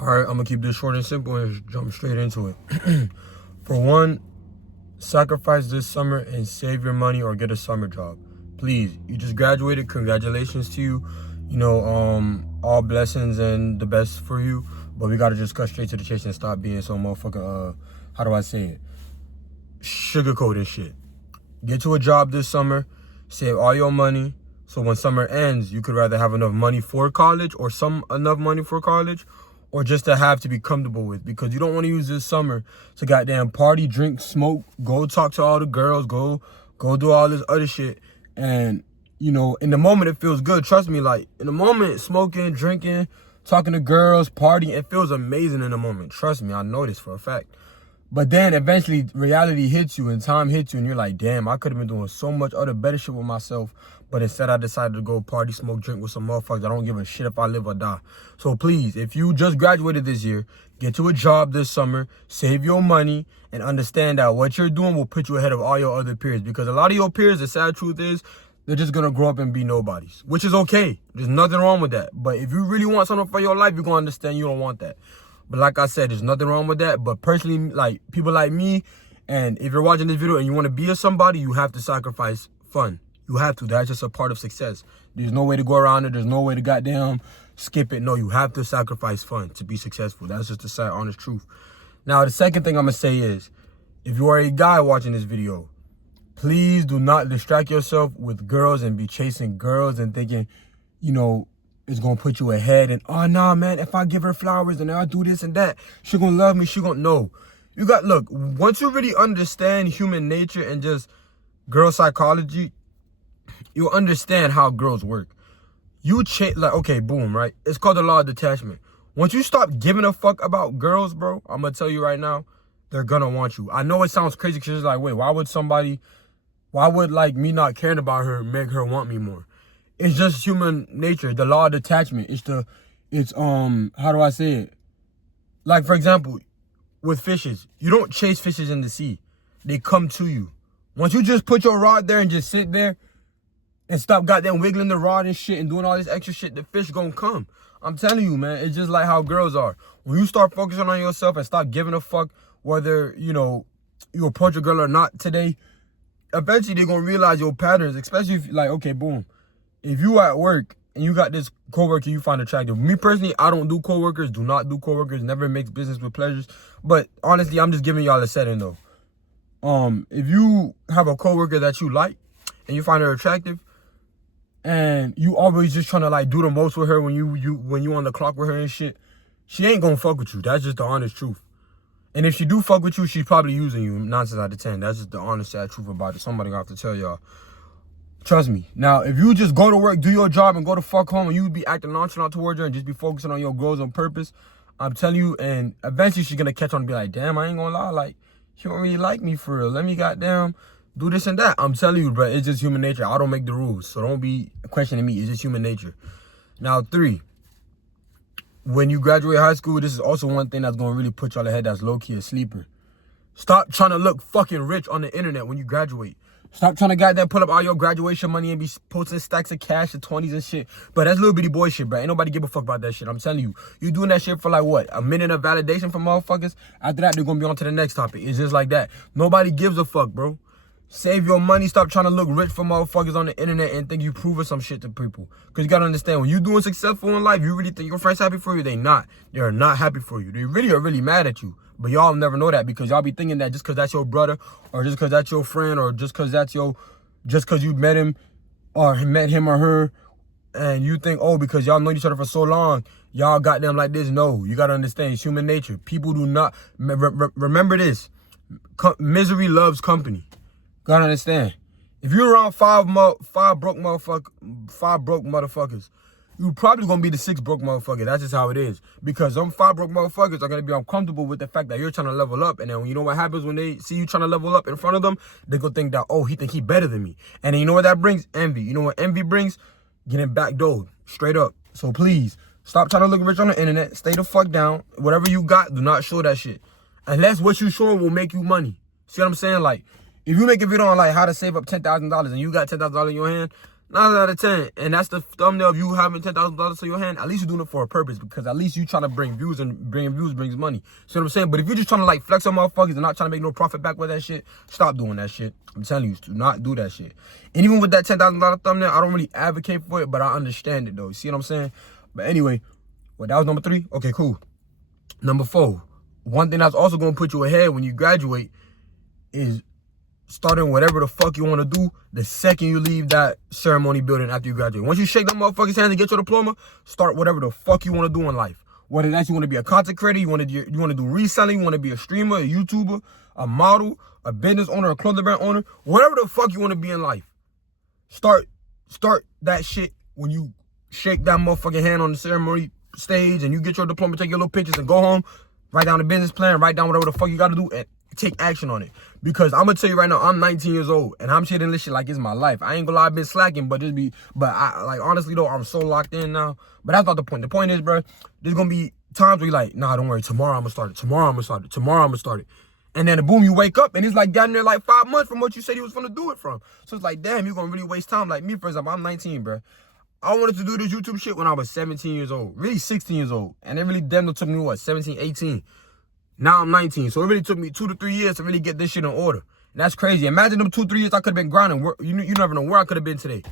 All right, I'm gonna keep this short and simple and jump straight into it. For one, sacrifice this summer and save your money or get a summer job. Please, you just graduated. Congratulations to you. All blessings and the best for you. But we gotta just cut straight to the chase and stop being so motherfucking, how do I say it? Sugarcoating shit. Get to a job this summer, save all your money, so when summer ends, you could rather have enough money for college or enough money for college, or just to have to be comfortable with, because you don't want to use this summer to goddamn party, drink, smoke, go talk to all the girls, go do all this other shit. And, in the moment it feels good. Trust me, like, in the moment, smoking, drinking, talking to girls, partying, it feels amazing in the moment. Trust me, I know this for a fact. But then eventually reality hits you and time hits you and you're like, damn, I could have been doing so much other better shit with myself. But instead I decided to go party, smoke, drink with some motherfuckers. I don't give a shit if I live or die. So please, if you just graduated this year, get to a job this summer, save your money, and understand that what you're doing will put you ahead of all your other peers. Because a lot of your peers, the sad truth is, they're just going to grow up and be nobodies, which is okay. There's nothing wrong with that. But if you really want something for your life, you're going to understand you don't want that. But like I said, there's nothing wrong with that. But personally, like people like me, and if you're watching this video and you want to be a somebody, you have to sacrifice fun. You have to. That's just a part of success. There's no way to go around it. There's no way to goddamn skip it. No, you have to sacrifice fun to be successful. That's just the sad, honest truth. Now, the second thing I'm going to say is, if you are a guy watching this video, please do not distract yourself with girls and be chasing girls and thinking, it's going to put you ahead and, oh, nah, man, if I give her flowers and I'll do this and that, she going to love me, she going to, no. Look, once you really understand human nature and just girl psychology, you'll understand how girls work. Okay, boom, right? It's called the law of detachment. Once you stop giving a fuck about girls, bro, I'm going to tell you right now, they're going to want you. I know it sounds crazy because it's like, wait, why would like me not caring about her make her want me more? It's just human nature, the law of detachment. How do I say it? Like, for example, with fishes, you don't chase fishes in the sea. They come to you. Once you just put your rod there and just sit there and stop goddamn wiggling the rod and shit and doing all this extra shit, the fish gonna come. I'm telling you, man, it's just like how girls are. When you start focusing on yourself and stop giving a fuck whether, you approach a girl or not today, eventually they're gonna realize your patterns, especially if, like, okay, boom. If you at work and you got this coworker you find attractive. Me personally, I don't do coworkers, do not do coworkers, never mix business with pleasures. But honestly, I'm just giving y'all a setting though. If you have a coworker that you like and you find her attractive and you always just trying to like do the most with her when you on the clock with her and shit, she ain't gonna fuck with you. That's just the honest truth. And if she do fuck with you, she's probably using you 9 times out of 10. That's just the honest, sad truth about it. Somebody gonna have to tell y'all. Trust me. Now, if you just go to work, do your job, and go to fuck home, and you be acting nonchalant towards her and just be focusing on your goals on purpose, I'm telling you, and eventually she's gonna catch on and be like, damn, I ain't gonna lie, like, she don't really like me for real. Let me goddamn do this and that. I'm telling you, bro, it's just human nature. I don't make the rules, so don't be questioning me. It's just human nature. Now, 3, when you graduate high school, this is also one thing that's gonna really put y'all ahead that's low-key a sleeper. Stop trying to look fucking rich on the internet when you graduate. Stop trying to goddamn pull up all your graduation money and be posting stacks of cash and 20s and shit. But that's little bitty boy shit, bro. Ain't nobody give a fuck about that shit. I'm telling you. You doing that shit for like what? A minute of validation from motherfuckers? After that, they're gonna be on to the next topic. It's just like that. Nobody gives a fuck, bro. Save your money. Stop trying to look rich for motherfuckers on the internet and think you proving some shit to people. Because you gotta understand, when you doing successful in life, you really think your friends happy for you? They not. They are not happy for you. They really are really mad at you. But y'all never know that because y'all be thinking that just because that's your brother or just because that's your friend or just because you met him or met him or her and you think, oh, because y'all know each other for so long, y'all got them like this. No, you got to understand, it's human nature. People do not, remember this, misery loves company. Got to understand. If you're around five broke motherfuckers, you probably gonna be the 6th broke motherfucker. That's just how it is. Because them 5 broke motherfuckers are gonna be uncomfortable with the fact that you're trying to level up. And then you know what happens when they see you trying to level up in front of them? They go think that, oh, he think he better than me. And then you know what that brings? Envy. You know what envy brings? Getting backdoored. Straight up. So please, stop trying to look rich on the internet. Stay the fuck down. Whatever you got, do not show that shit. Unless what you showing will make you money. See what I'm saying? Like, if you make a video on like how to save up $10,000 and you got $10,000 in your hand, 9 out of 10, and that's the thumbnail of you having $10,000 in your hand. At least you're doing it for a purpose, because at least you trying to bring views, and bringing views brings money. See what I'm saying? But if you're just trying to like flex on motherfuckers and not trying to make no profit back with that shit, stop doing that shit. I'm telling you, do not do that shit. And even with that $10,000 thumbnail, I don't really advocate for it, but I understand it though. You see what I'm saying? But anyway, well, that was number 3. Okay, cool. Number 4. One thing that's also gonna put you ahead when you graduate is starting whatever the fuck you want to do the second you leave that ceremony building after you graduate. Once you shake them motherfuckers' hands and get your diploma, start whatever the fuck you want to do in life. Whether that's you want to be a content creator, you want to do reselling, you want to be a streamer, a YouTuber, a model, a business owner, a clothing brand owner, whatever the fuck you want to be in life. Start that shit when you shake that motherfucking hand on the ceremony stage and you get your diploma, take your little pictures and go home, write down the business plan, write down whatever the fuck you got to do, and take action on it. Because I'm gonna tell you right now, I'm 19 years old and I'm shitting this shit like it's my life. I ain't gonna lie, I've been slacking, but I like, honestly though, I'm so locked in now. But that's not the point. The point is, bro, there's gonna be times where you're like, nah, don't worry, tomorrow I'm gonna start it. Tomorrow I'm gonna start it. Tomorrow I'm gonna start it. And then boom, you wake up and it's like down there like 5 months from what you said you was gonna do it from. So it's like, damn, you're gonna really waste time. Like me, for example, I'm 19, bro. I wanted to do this YouTube shit when I was 17 years old, really 16 years old. And it really damn near took me, what, 17, 18. Now I'm 19, so it really took me 2 to 3 years to really get this shit in order. And that's crazy. Imagine them 2, 3 years I could have been grinding. You never know where I could have been today.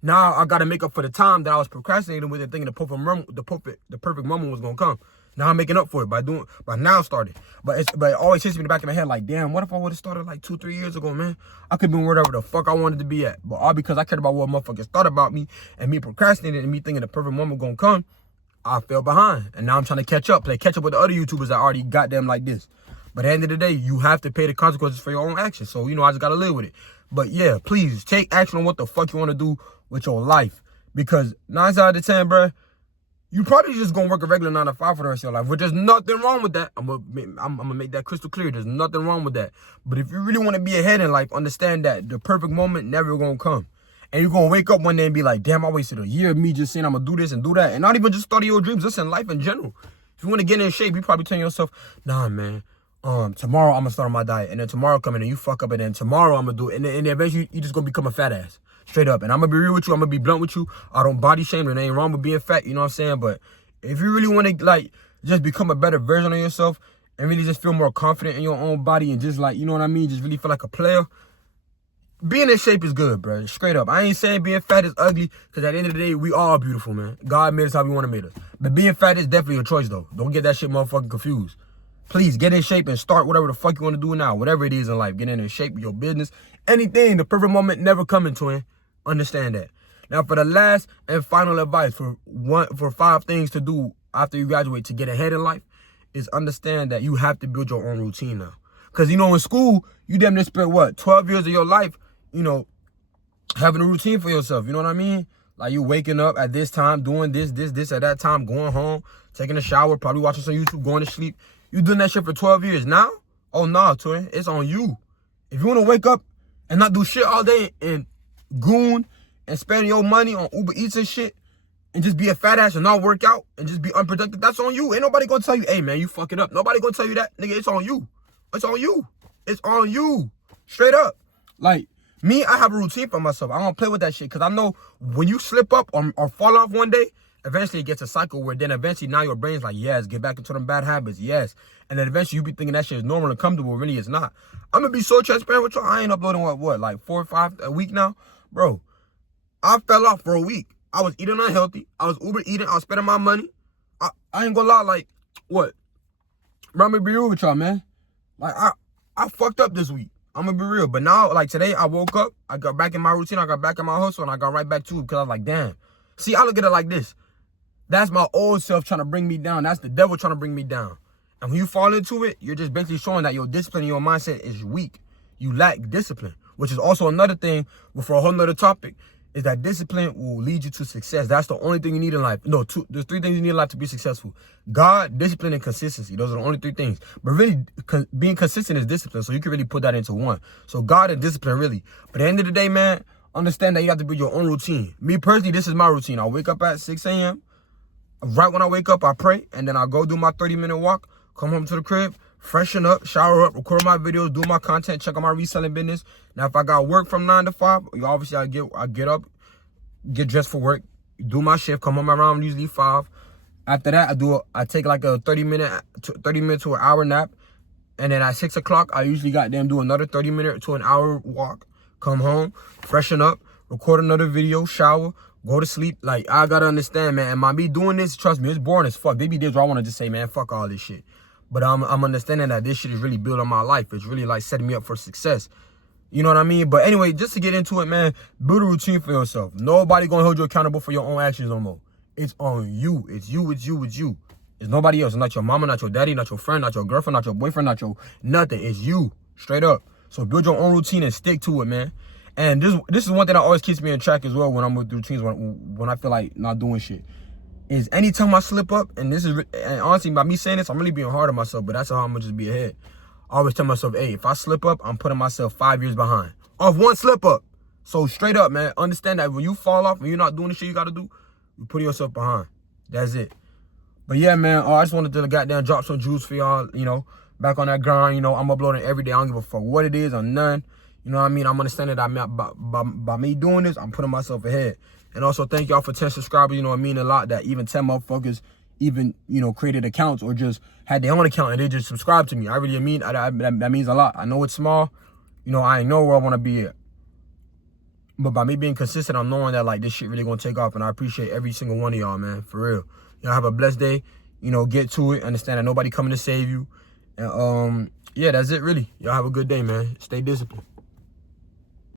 Now I got to make up for the time that I was procrastinating with and thinking the perfect moment was gonna come. Now I'm making up for it by now starting. But it always hits me in the back of my head like, damn, what if I would have started like 2, 3 years ago, man? I could have been wherever the fuck I wanted to be at. But all because I cared about what motherfuckers thought about me and me procrastinating and me thinking the perfect moment gonna come. I fell behind, and now I'm trying to catch up with the other YouTubers that already got them like this. But at the end of the day, you have to pay the consequences for your own actions. So, I just got to live with it. But yeah, please take action on what the fuck you want to do with your life. Because 9 out of 10, bro, you probably just going to work a regular 9 to 5 for the rest of your life. But there's nothing wrong with that. I'm going to make that crystal clear. There's nothing wrong with that. But if you really want to be ahead in life, understand that the perfect moment never going to come. And you're going to wake up one day and be like, damn, I wasted a year of me just saying I'm going to do this and do that. And not even just starting your dreams, just in life in general. If you want to get in shape, you probably telling yourself, nah, man, tomorrow I'm going to start on my diet. And then tomorrow come in and you fuck up. And then tomorrow I'm going to do it. And then eventually you just going to become a fat ass. Straight up. And I'm going to be real with you. I'm going to be blunt with you. I don't body shame. There ain't wrong with being fat. You know what I'm saying? But if you really want to, like, just become a better version of yourself and really just feel more confident in your own body and just, like, you know what I mean? Just really feel like a player. Being in shape is good, bro. Straight up. I ain't saying being fat is ugly, because at the end of the day, we all beautiful, man. God made us how we want to make us. But being fat is definitely a choice, though. Don't get that shit motherfucking confused. Please, get in shape and start whatever the fuck you want to do now. Whatever it is in life. Get in shape with your business. Anything. The perfect moment never coming, twin. Understand that. Now, for the last and final advice for 5 things to do after you graduate to get ahead in life is understand that you have to build your own routine now. Because, in school, you damn near spent, 12 years of your life, having a routine for yourself. You know what I mean? Like, you waking up at this time, doing this at that time, going home, taking a shower, probably watching some YouTube, going to sleep. You doing that shit for 12 years. Now? Oh, nah, twin. It's on you. If you want to wake up and not do shit all day and goon and spend your money on Uber Eats and shit and just be a fat ass and not work out and just be unproductive, that's on you. Ain't nobody going to tell you, hey, man, you fucking up. Nobody going to tell you that. Nigga, it's on you. It's on you. It's on you. Straight up. Like, me, I have a routine for myself. I don't play with that shit because I know when you slip up or fall off one day, eventually it gets a cycle where then eventually now your brain's like, yes, get back into them bad habits, yes. And then eventually you be thinking that shit is normal and comfortable. Really, it's not. I'm going to be so transparent with y'all. I ain't uploading, like 4 or 5 a week now? Bro, I fell off for a week. I was eating unhealthy. I was Uber eating. I was spending my money. I ain't going to lie, like, what? Bro, I'm going to be real with y'all, man. Like, I fucked up this week. I'm going to be real. But now, like today, I woke up. I got back in my routine. I got back in my hustle. And I got right back to it because I was like, damn. See, I look at it like this. That's my old self trying to bring me down. That's the devil trying to bring me down. And when you fall into it, you're just basically showing that your discipline and your mindset is weak. You lack discipline, which is also another thing for a whole nother topic, is that discipline will lead you to success. That's the only thing you need in life. No, there's 3 things you need in life to be successful. God, discipline, and consistency. Those are the only 3 things. But really, being consistent is discipline, so you can really put that into one. So God and discipline, really. But at the end of the day, man, understand that you have to build your own routine. Me personally, this is my routine. I wake up at 6 a.m. Right when I wake up, I pray, and then I go do my 30-minute walk, come home to the crib, freshen up, shower up, record my videos, do my content, check on my reselling business. Now, if I got work from 9 to 5, obviously I get up, get dressed for work, do my shift, come home around usually 5. After that, I take like a 30 minute to an hour nap. And then at 6 o'clock, I usually do another 30 minute to an hour walk. Come home, freshen up, record another video, shower, go to sleep. Like, I gotta understand, man. And by me doing this, trust me, it's boring as fuck. There be days where I want to just say, man, fuck all this shit. But I'm understanding that this shit is really building my life. It's really like setting me up for success. You know what I mean? But anyway, just to get into it, man, build a routine for yourself. Nobody gonna hold you accountable for your own actions no more. It's on you. It's you. It's nobody else. It's not your mama, not your daddy, not your friend, not your girlfriend, not your boyfriend, not your nothing. It's you, straight up. So build your own routine and stick to it, man. And this is one thing that always keeps me in track as well when I'm with routines, when I feel like not doing shit. Is anytime I slip up, and honestly, by me saying this, I'm really being hard on myself, but that's how I'm gonna just be ahead. I always tell myself, hey, if I slip up, I'm putting myself 5 years behind. Off one slip up. So straight up, man, understand that when you fall off, when you're not doing the shit you gotta do, you're putting yourself behind. That's it. But yeah, man, I just wanted to goddamn drop some juice for y'all, back on that grind. I'm uploading every day. I don't give a fuck what it is or none. You know what I mean? I'm understanding that by me doing this, I'm putting myself ahead. And also thank y'all for 10 subscribers. You know, it mean a lot that even 10 motherfuckers even, created accounts or just had their own account and they just subscribed to me. I really mean, that means a lot. I know it's small. I ain't know where I want to be at. But by me being consistent, I'm knowing that, like, this shit really going to take off. And I appreciate every single one of y'all, man, for real. Y'all have a blessed day. Get to it. Understand that nobody coming to save you. And, yeah, that's it, really. Y'all have a good day, man. Stay disciplined.